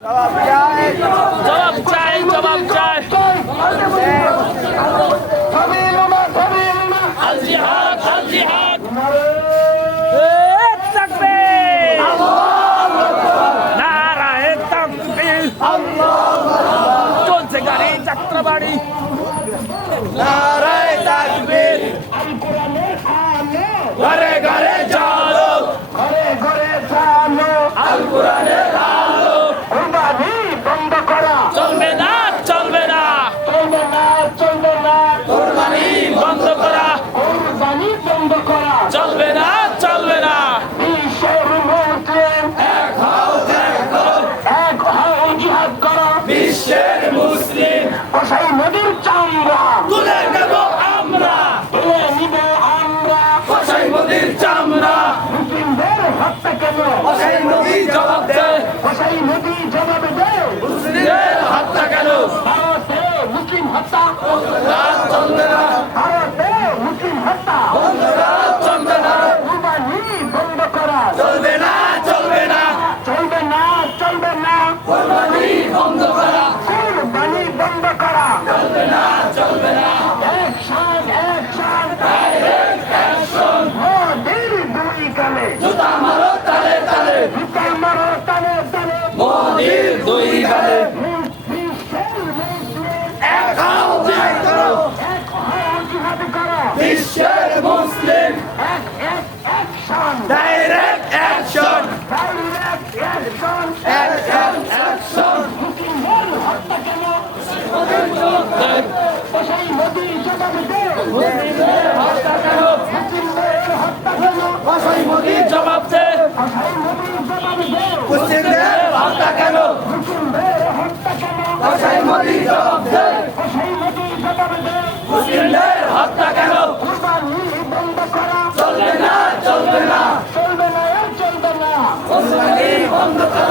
জবাব চাই জবাব চাই আল জিহাদ আল জিহাদ তাকবীর নারায়ে তাকবীর চলছে গাড়ি যাত্রাবাড়ি নারায়ে তাকবীর আল কোরআনের আলো ঘরে ঘরে চলো ঘরে ঘরে চলো আল কোরআনের আলো কুরবানি বন্ধ করা চলবে না চলবে না চলবে না চলবে না কুরবানি বন্ধ করা কুরবানি বন্ধ করা চলবে না চলবে না বিশ্বের মুসলিম এক হও জিহাদ করো বিশ্বের মুসলিম কসাই নদীর চামড়া তুলে নেব আমরা তুলে নিব আমরা কসাই নদীর চামড়া মুসলিমদের হত্যা কেন কসাই নদী জবাব দে কসাই নদী জবাব দে মুসলিমদের হত্যা কেন ভারতে মুসলিম হত্যা চলবে না ভারতে মুসলিম হত্যা চলবে না কুরবানি বন্ধ করা চলবে না চলবে না চলবে না চলবে না কুরবানি বন্ধ করা কুরবানি বন্ধ করা চলবে না চলবে না অ্যাকশন অ্যাকশন ডাইরেক্ট অ্যাকশন মোদির দুই গালে জুতা মারো তালে তালে জুতা মারো তালে তালে মোদির দুই গালে এক হও জিহাদ করো এক হও জিহাদ করো বিশ্বের মুসলিম এক এক action direct action direct action এক এক অ্যাকশন মুসলিমদের হত্যা কেন কসাই নদী জবাব দে মুসলিমদের হত্যা কেন মুসলিমদের হত্যা কেন কসাই নদী জবাব দে কসাই নদী জবাব দে মুসলিমদের হত্যা কেন মুসলিমদের হত্যা কেন কসাই নদী জবাব দে কসাই নদী জবাব দে মুসলিমদের হত্যা কেন কুরবানি বন্ধ করা চলবে না চলবে না চলবে না চলবে না কুরবানি বন্ধ করা